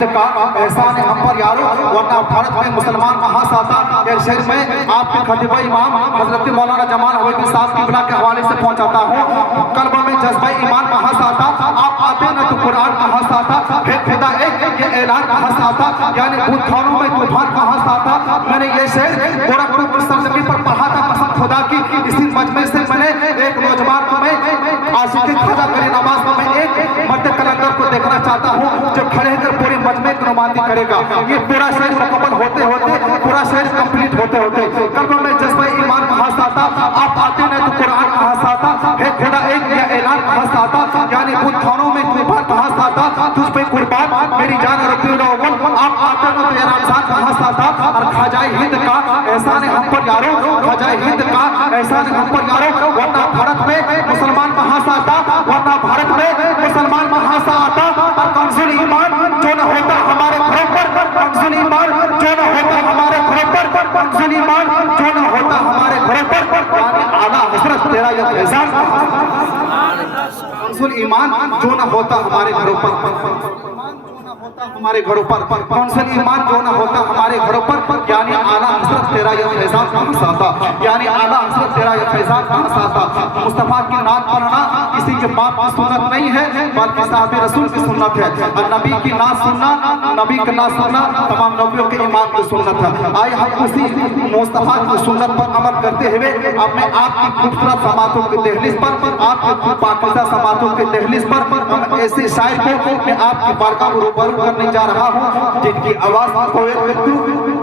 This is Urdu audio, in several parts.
کا احسان ہے ہم پر یارو، ورنہ بھارت میں مسلمان کہاں سے آتا۔ ایک شعر میں آپ کے خطیب امام حضرت مولانا جمال حویلی صاحب کی بلا کے حوالے سے پہنچاتا ہوں۔ قلب میں جذبہ ایمان کہاں سے آتا، آپ آتے نہ تو قرآن کہاں سے آتا، ہے خدا ایک یہ اعلان کہاں سے آتا، یعنی بدھ خانوں میں طوفان کہاں سے آتا۔ میں نے یہ شعر گورکھپور کی سرزمین پر پڑھا تھا قسم خدا کی، اسی مجمع سے میں نے ایک نوجوان کو میں عاشق خدا گلی نواز میں ایک مرد کلندر کو دیکھنا چاہتا ہوں جو کھڑے کر پوری مجمع کی نمائندگی کرے گا۔ یہ پورا شعر مکمل ہوتے ہوتے، پورا شعر کمپلیٹ ہوتے ہوتے قلب میں جذبہ ایمان کہاں سے آتا، آپ آتے نہیں تو قرآن کہاں سے آتا، ہے خدا ایک یہ اعلان کہاں سے آتا، یعنی بدھ خانوں میں طوفان کہاں سے آتا، تجھ پہ قربان میری جان ربیع الاول، آپ آتے نہ تو یہ رمضان کہاں سے آتا۔ اور خواجہ ہند کا احسان ہے ہم پر یارو، خواجہ ہند کا احسان ہے ہم پر یارو، ورنہ بھارت میں مسلمان کہاں سے آتا، ورنہ بھارت میں مسلمان کہاں سے آتا۔ اور کنزل ایمان جو نہ ہوتا ہمارے گھروں پر، کنزل ایمان جو نہ ہوتا ہمارے گھروں پر، کنزل ایمان جو نہ ہوتا ہمارے گھروں پر، یعنی اعلیٰ حضرت تیرا یہ احسان کنزل ایمان جو نہ ہوتا ہمارے گھروں پر، ہمارے گھروں پر کنزل ایمان جو نہ ہوتا ہمارے گھروں پر، یعنی اعلیٰ حضرت تیرا یہ فیضان کہاں سے آتا، یعنی اعلیٰ حضرت تیرا یہ فیضان کہاں سے آتا۔ مصطفیٰ کی نعت پڑھنا کسی کے باپ کی سنت نہیں ہے بلکہ صحابہ رسول کی سنت ہے، اور نبی کی نعت سننا، نبی کی نعت سننا تمام نبیوں کے امام کی سنت ہے۔ آئے ہم اسی مصطفیٰ کی سنت پر عمل کرتے ہوئے اب میں آپ کی خوبصورت سماعتوں کی دہلیز پر، آپ کی پاکیزہ سماعتوں کی دہلیز پر ہم ایسے شاعر کو میں آپ کی بارگاہ میں روبرو کرنے جا رہا ہوں جن کی آواز کوئے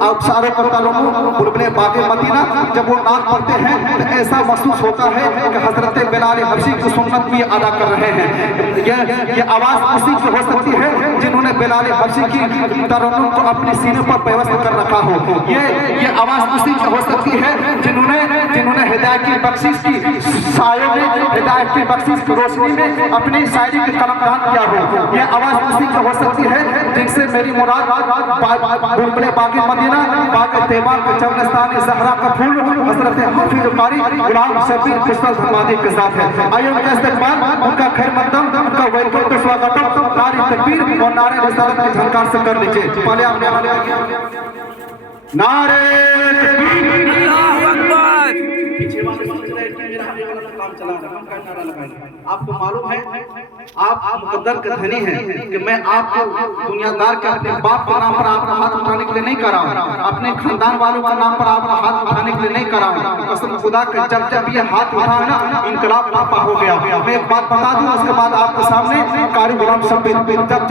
ابشاروں کا ترنم بلبلِ باغ مدینہ جب وہ نعت پڑھتے ہیں تو ایسا محسوس ہوتا ہے کہ حضرت بلال حبشی کی سنت بھی ادا کر رہے ہیں۔ یہ آواز اسی کی ہو سکتی ہے جنہوں نے بلال حبشی کی ترنم کو اپنے سینے پر پیوست کر رکھا ہو۔ یہ آواز اسی کی ہو سکتی ہے جنہوں نے ہدایت کی بخشش کی سایوں میں، ہدایت کی بخشش کی روشنی میں اپنی شاعری کی قلمدان کیا ہو۔ یہ آواز اسی کی ہو سکتی ہے جن سے میری مراد بلبلِ باغ مدینہ، باغ طیبہ کے چمنستان زہرا کا پھول حضرت حافظ قاری غلام شبیر خسرو زرمادی کے ساتھ ہے۔ آئیے ان کا استقبال، ان کا خیر مقدم، ان کا ویلکم کا سواگتم نعرہ تکبیر اور نعرہ رسالت کے جھنکار سے کر لیجئے۔ پہلے آپ نے نعرہ تکبیر، اللہ اکبر۔ پیچھے والے کام چلا رہا ہم کا نعرہ لگائیں۔ آپ کو معلوم ہے آپ مقدر کا دھنی ہیں کہ میں آپ کو دنیا دار کے اپنے باپ کے نام پر آپ کا ہاتھ اٹھانے کے لیے نہیں کر رہا ہوں، اپنے خاندان والوں کے نام پر آپ کا ہاتھ اٹھانے کے لیے نہیں کر رہا ہوں۔ قسم خدا کہ جب یہ ہاتھ اٹھا ہے نا انقلاب برپا ہو گیا۔ میں ایک بات بتا دوں اس کے بعد آپ کے سامنے قاری غلام شبیر،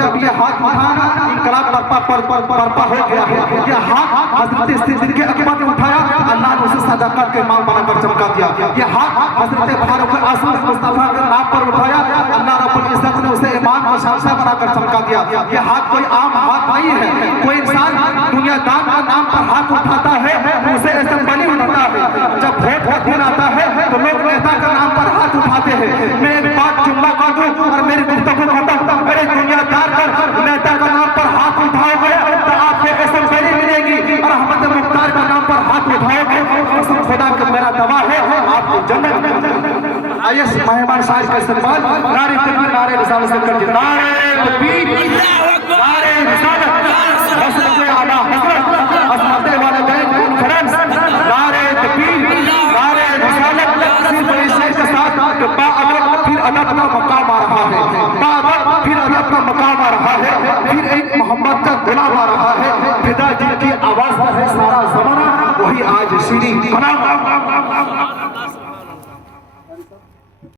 جب یہ ہاتھ اٹھا ہے نا انقلاب برپا ہو گیا ہے۔ یہ ہاتھ حضرت صدیق اکبر نے اٹھایا، اللہ نے اسے صداقت کے امام بنا کر چمکا دیا۔ یہ ہاتھ حضرت فاروق اعظم مصطفیٰ کے نام پر اٹھایا، اللہ رب العزت نے اسے امام کا شاہنشاہ بنا کر چمکا دیا۔ یہ ہاتھ کوئی عام ہاتھ نہیں ہے، کوئی انسان دنیا دار کا نام پر ہاتھ اٹھاتا ہے اسے اسمبلی اٹھاتا ہے، جب ووٹ کا دن آتا ہے تو لوگ نیتا کا نام پر ہاتھ اٹھاتے ہیں۔ میں ایک بات جملہ کر دوں اور میری گفتگو ختم، میرے دنیا دار کا نیتا کا نام پر ہاتھ اٹھاؤ گے تو آپ کو اسمبلی ملے گی، اور احمد مختار کا نام پر ہاتھ اٹھاؤ گے قسم خدا کا میرا دعویٰ ہے آپ کو جنت مل جائے۔ آئیے مہمان شاعر کا استقبال نعرہ تکبیر، نعرہ رسالت سے کر دیجیے۔ نعرہ تکبیر، نعرہ رسالت، حضرت اعلیٰ حضرت عظمت والدین کانفرنس، نعرہ تکبیر، نعرہ رسالت، صرف اس شعر کے ساتھ کہ با ادب پھر ادب کا مقام آ رہا ہے، با ادب پھر ادب کا مقام آ رہا ہے، پھر ایک محمد کا غلام آ رہا ہے، فدا جن کی آواز پر ہے سارا زمانہ وہی آج شیریں بنا۔